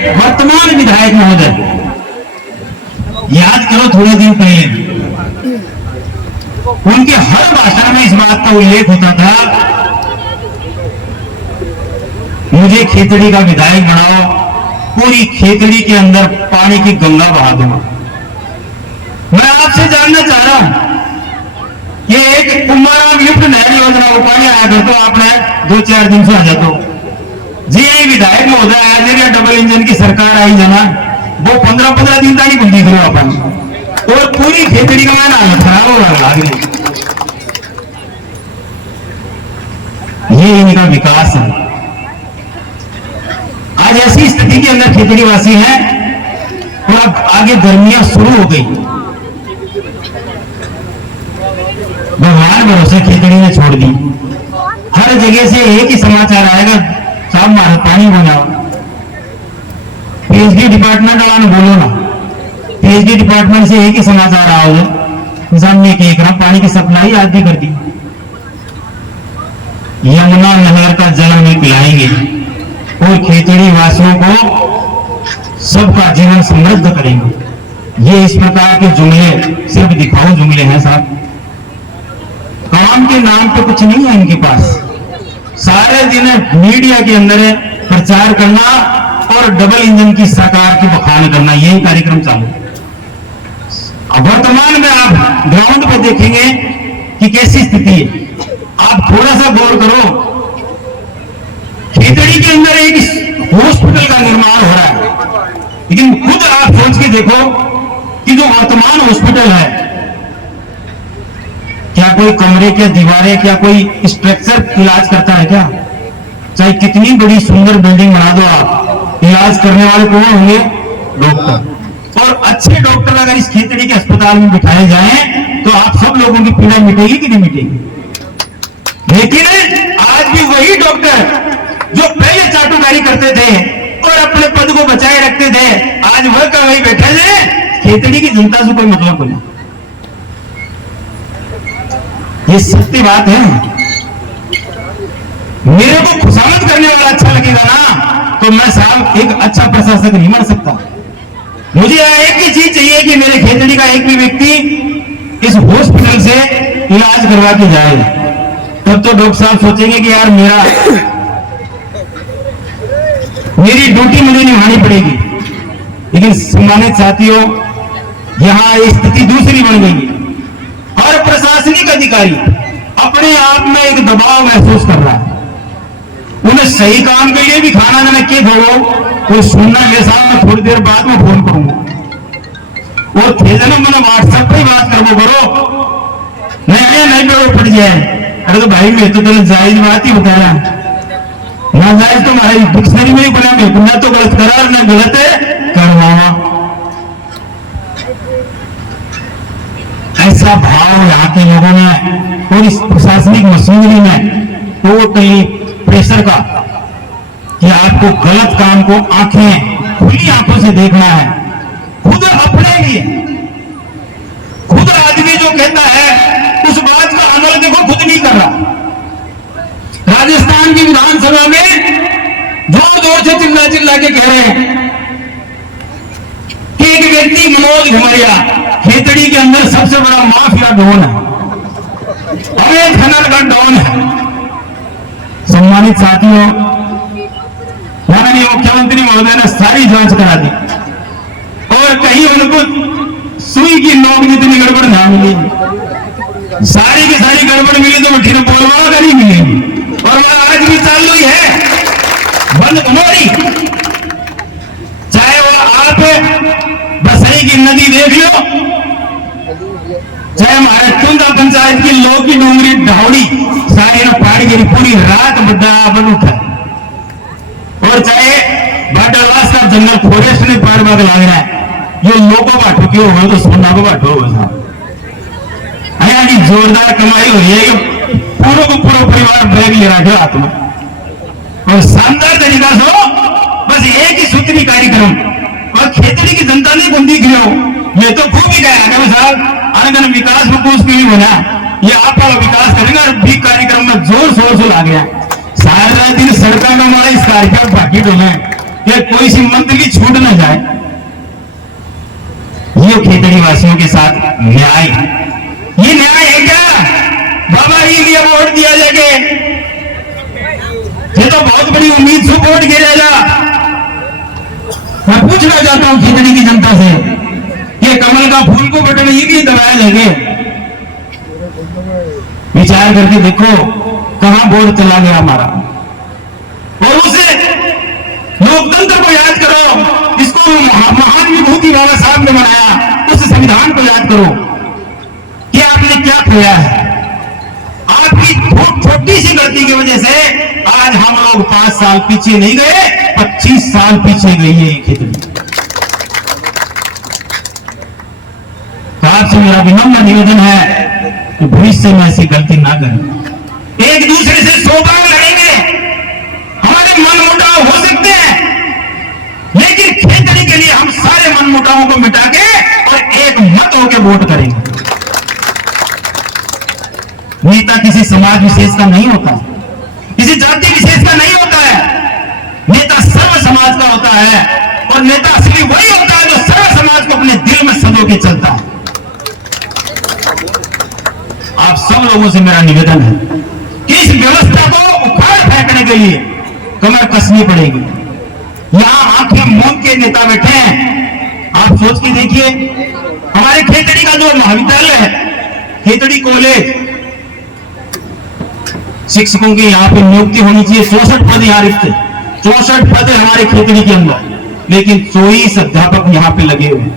वर्तमान विधायक महोदय, याद करो थोड़े दिन पहले उनके हर भाषण में इस बात का उल्लेख होता था, मुझे खेतड़ी का विधायक बनाओ, पूरी खेतड़ी के अंदर पानी की गंगा बहा दूंगा। मैं आपसे जानना चाह रहा हूं, ये एक कुंभाराम लिफ्ट नहर योजना को पानी आया कर तो आपने 2-4 दिन से आ जाता जी विधायक महोदय आज डबल इंजन की सरकार आई जना, वो 15-15 दिन तक नहीं बुंदी करो अपन, और पूरी खेतड़ी का मैंने खराब हो रहा है। ये इनका विकास है। आज ऐसी स्थिति के अंदर खेतड़ी वासी हैं और अब आगे गर्मियां शुरू हो गई, भगवान भरोसे खेतड़ी ने छोड़ दी। हर जगह से एक ही समाचार आएगा, साहब मारा पानी बनाओ। पीएचडी डिपार्टमेंट वाला ने बोलो ना, पीएचडी डिपार्टमेंट से एक ही समाचार आओगे, सामने के एक पानी की सप्लाई आज भी कर दी। यमुना नहर का जल हमें पिलाएंगे और खेतड़ी वासियों को सबका जीवन समृद्ध करेंगे। ये इस प्रकार के जुमले सिर्फ दिखाओ जुमले हैं साहब, काम के नाम पे कुछ नहीं है इनके पास। सारे दिन मीडिया के अंदर प्रचार करना और डबल इंजन की सरकार की बखान करना, यही कार्यक्रम चालू। अब वर्तमान में आप ग्राउंड पे देखेंगे कि कैसी स्थिति है। आप थोड़ा सा गौर करो, खेतड़ी के अंदर एक हॉस्पिटल का निर्माण हो रहा है, लेकिन खुद आप सोच के देखो कि जो वर्तमान हॉस्पिटल है, क्या कोई कमरे क्या दीवारें क्या कोई स्ट्रक्चर इलाज करता है क्या? चाहे कितनी बड़ी सुंदर बिल्डिंग बना दो आप, इलाज करने वाले कौन होंगे? डॉक्टर। और अच्छे डॉक्टर अगर इस खेतड़ी के अस्पताल में बिठाए जाएं तो आप सब लोगों की पीड़ा मिटेगी कि नहीं मिटेगी? लेकिन आज भी वही डॉक्टर जो पहले चाटुकारी करते थे और अपने पद को बचाए रखते थे, आज वह का वही बैठे थे, खेतड़ी की जनता से कोई मतलब नहीं। ये सत्य बात है। मेरे को खुशामद करने वाला अच्छा लगेगा ना, तो मैं साहब एक अच्छा प्रशासक नहीं बन सकता। मुझे एक ही चीज चाहिए कि मेरे खेतड़ी का एक भी व्यक्ति इस हॉस्पिटल से इलाज करवा के जाए। तब तो डॉक्टर साहब सोचेंगे कि यार मेरी ड्यूटी मुझे निभानी पड़ेगी। लेकिन सम्मानित साथियों, यहां स्थिति दूसरी बन गई। हर प्रशासनिक अधिकारी अपने आप में एक दबाव महसूस कर रहा है। उन्हें सही काम के लिए भी खाना मैंने के दो, कोई सुनना मेरे साथ में थोड़ी देर बाद में फोन करूंगा, वो थे ना मैंने व्हाट्सएप पे ही बात करो, नहीं पे फट जाए। अरे तो भाई मैं तो तेरे जायज बात ही बता रहा, ना जायज तो हमारी डिक्शनरी में ही बोला, मैं तो गलत करा और मैं गलत करवावा। ऐसा भाव यहाँ के लोगों में और इस प्रशासनिक मशीनरी में टोटली प्रेशर का कि आपको गलत काम को आंखें खुली आंखों से देखना है। खुद अपने लिए खुद आदमी जो कहता है उस बात का अमल देखो खुद नहीं कर रहा। राजस्थान की विधानसभा में जोर से चिल्ला के कह रहे हैं कि एक व्यक्ति मनोज घुमरिया खेतड़ी के अंदर सबसे बड़ा माफिया डॉन है, अवैध खनन का डॉन है। सम्मानित साथियों, माननीय मुख्यमंत्री महोदय ने सारी जांच करा दी और कहीं उनको सुई की नोक जितनी गड़बड़ ना मिली, सारी की सारी गड़बड़ मिली तो ठीक बोलवा कर ही मिलेगी। और आज भी चालू ही है बंद कुमारी, चाहे वो आप बसई की नदी देख लो, चाहे हमारे टुंदा पंचायत की लोग की डोंगरी ढाउड़ी सारी ना पहाड़ी गिरी पूरी रात बड़ा बन उठा, और चाहे बाटरवास का जंगल फॉरेस्ट में पार बाग लग रहा है, ये लोगों का ठुकी हो तो सोना को बांटो की जोरदार कमाई हो रही है कि पूरा को पूरा परिवार बैग ले रहा है हाथ में, और शानदार तरीका से बस एक ही सूत्री कार्यक्रम और खेतड़ी की जनता ने बंदी किया। ये तो खूब ही गया साहब अनगन विकास में कुछ भी नहीं बना, ये आपका विकास करेंगे और भी कार्यक्रम में जोर शोर से ला गया। सारा दिन सड़कों में हमारा इस कार्यक्रम बाकी डोले कि कोई सी मंत्र की छूट न जाए। ये खेतड़ी वासियों के साथ न्याय, ये न्याय है क्या? बाबा ही लिया वोट दिया जाके, ये तो बहुत बड़ी उम्मीद से वोट गिरेगा। मैं पूछना चाहता हूं खेतड़ी की जनता से, ये कमल का फूल को बटन ये भी दबाया लेंगे? विचार करके देखो कहां वोट चला गया हमारा। और उसे लोकतंत्र को याद करो, इसको महान विभूति बाबा साहब ने बनाया, उस संविधान को याद करो कि आपने क्या खोया है। आपकी छोटी सी गलती की वजह से आज हम लोग 5 साल पीछे नहीं गए, 25 साल पीछे गई है खेतड़ी। तो आपसे मेरा विनम्र निवेदन है कि भविष्य में ऐसी गलती ना करें। एक दूसरे से सोबाग लड़ेंगे, हमारे मनमुटाव हो सकते हैं, लेकिन खेतड़ी के लिए हम सारे मनमुटावों को मिटा के और एक मत होकर वोट करेंगे। नेता किसी समाज विशेष का नहीं होता, किसी जाति विशेष का नहीं होता है। नेता सर्व समाज का होता है, और नेता असली वही होता है जो सर्व समाज को अपने दिल में सजो के चलता है। आप सब लोगों से मेरा निवेदन है कि इस व्यवस्था को उखाड़ फेंकने के लिए कमर कसनी पड़ेगी। यहां आंखें मूंद के नेता बैठे हैं। आप सोच के देखिए, हमारे खेतड़ी का जो महाविद्यालय है, खेतड़ी कॉलेज, शिक्षकों की यहाँ पे नियुक्ति होनी चाहिए। 64 पद यहाँ रिक्त, 64 पद हमारे खेतड़ी के अंदर, लेकिन 24 अध्यापक यहाँ पे लगे हुए।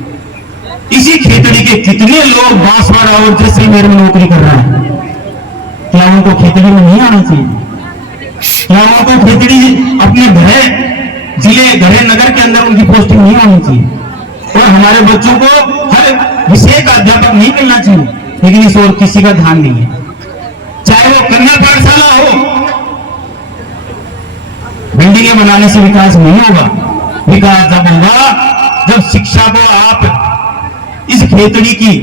इसी खेतड़ी के कितने लोग बांसवाड़ा और जैसलमेर में नौकरी कर रहे हैं। क्या उनको खेतड़ी में नहीं आना चाहिए? क्या उनको खेतड़ी अपने घर जिले घर नगर के अंदर उनकी पोस्टिंग नहीं आनी चाहिए? और हमारे बच्चों को हर विषय का अध्यापक नहीं मिलना चाहिए? लेकिन इस ओर किसी का ध्यान नहीं है। चाहे वो कन्या पाठशाला हो, बिल्डिंगें बनाने से विकास नहीं होगा। विकास जब होगा जब शिक्षा को आप इस खेतड़ी की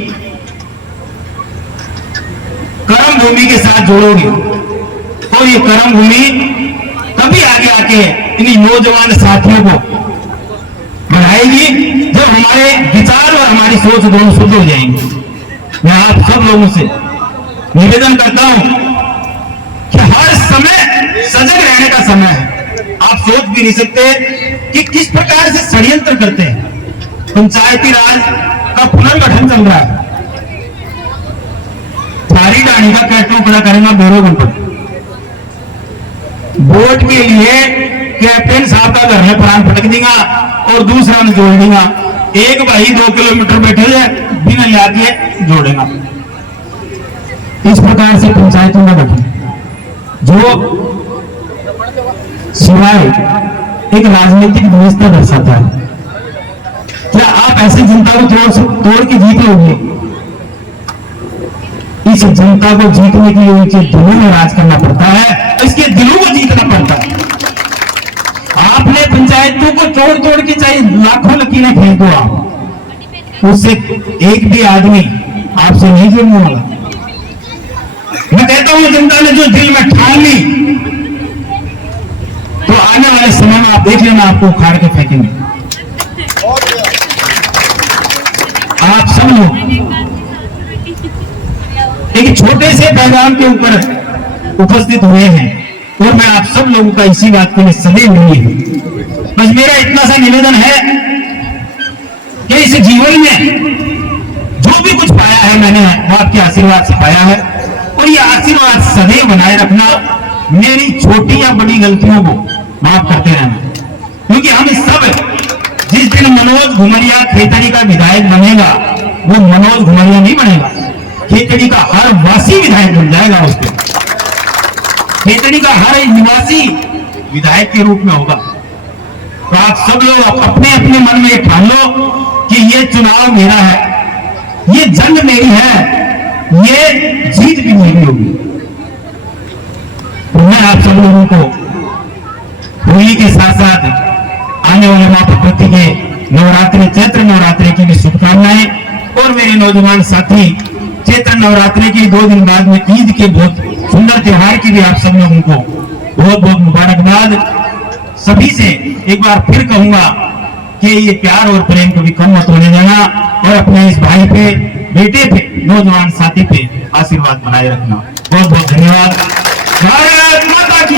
कर्म भूमि के साथ जोड़ोगे, और ये कर्म भूमि तभी आगे आके इन नौजवान साथियों को बढ़ाएगी जब हमारे विचार और हमारी सोच दोनों शुद्ध हो जाएंगे। मैं आप सब लोगों से निवेदन करता हूं कि हर समय सजग रहने का समय है। आप सोच भी नहीं सकते कि किस प्रकार से षड्यंत्र करते हैं। पंचायती राज का पुनर्गठन चल रहा है, थारी डाणी का कैटो खड़ा करेगा बेरोगन पर। वोट के लिए कैप्टन साहब का घर में प्राण फटक देगा और दूसरा ने जोड़ देगा। एक भाई 2 किलोमीटर बैठे है, बिना लाके जोड़ेगा। इस प्रकार से पंचायतों का गठन जो सिवाय एक राजनीतिक व्यवस्था दर्शाता है। क्या आप ऐसी जनता को तोड़ के जीत लोगे? इस जनता को जीतने के लिए उनके दिलों में राज करना पड़ता है, इसके दिलों को जीतना पड़ता है। आपने पंचायतों को तोड़ तोड़ के चाहे लाखों लकीरें फेंक दो, आप उससे एक भी आदमी आपसे नहीं जुड़ने वाला। मैं कहता हूं जनता ने जो दिल में ठान ली, तो आने वाले समय में आप देख लेना, आपको उखाड़ के फेंकेंगे। आप सब लोग एक छोटे से पैगाम के ऊपर उपस्थित हुए हैं, और मैं आप सब लोगों का इसी बात के लिए सदैव नहीं हूं। बस मेरा इतना सा निवेदन है कि इस जीवन में जो भी कुछ पाया है मैंने वो आपके आशीर्वाद से पाया है, और ये आशीर्वाद सदैव बनाए रखना। मेरी छोटी या बड़ी गलतियों को माफ करते रहना, क्योंकि हम सब जिस दिन मनोज घुमरिया खेतड़ी का विधायक बनेगा, वो मनोज घुमरिया नहीं बनेगा, खेतड़ी का हर वासी विधायक बन जाएगा। उसको खेतड़ी का हर निवासी विधायक के रूप में होगा। तो आप सब लोग अपने अपने मन में ठान लो कि ये चुनाव मेरा है, ये जंग मेरी है, ये जीत भी मेरी होगी। तो मैं आप सब लोगों को होली के साथ साथ आने वाले मां प्रकृति के नवरात्रि चैत्र नवरात्रि की भी शुभकामनाएं, और मेरे नौजवान साथी चैत्र नवरात्रि की 2 दिन बाद में ईद के बहुत सुंदर त्योहार की भी आप सब लोगों को बहुत बहुत मुबारकबाद। सभी से एक बार फिर कहूंगा कि ये प्यार और प्रेम कभी कम मत होने देना और अपने इस भाई पे, बेटे पे, नौजवान साथी पे आशीर्वाद बनाए रखना। बहुत बहुत धन्यवाद। भारत माता की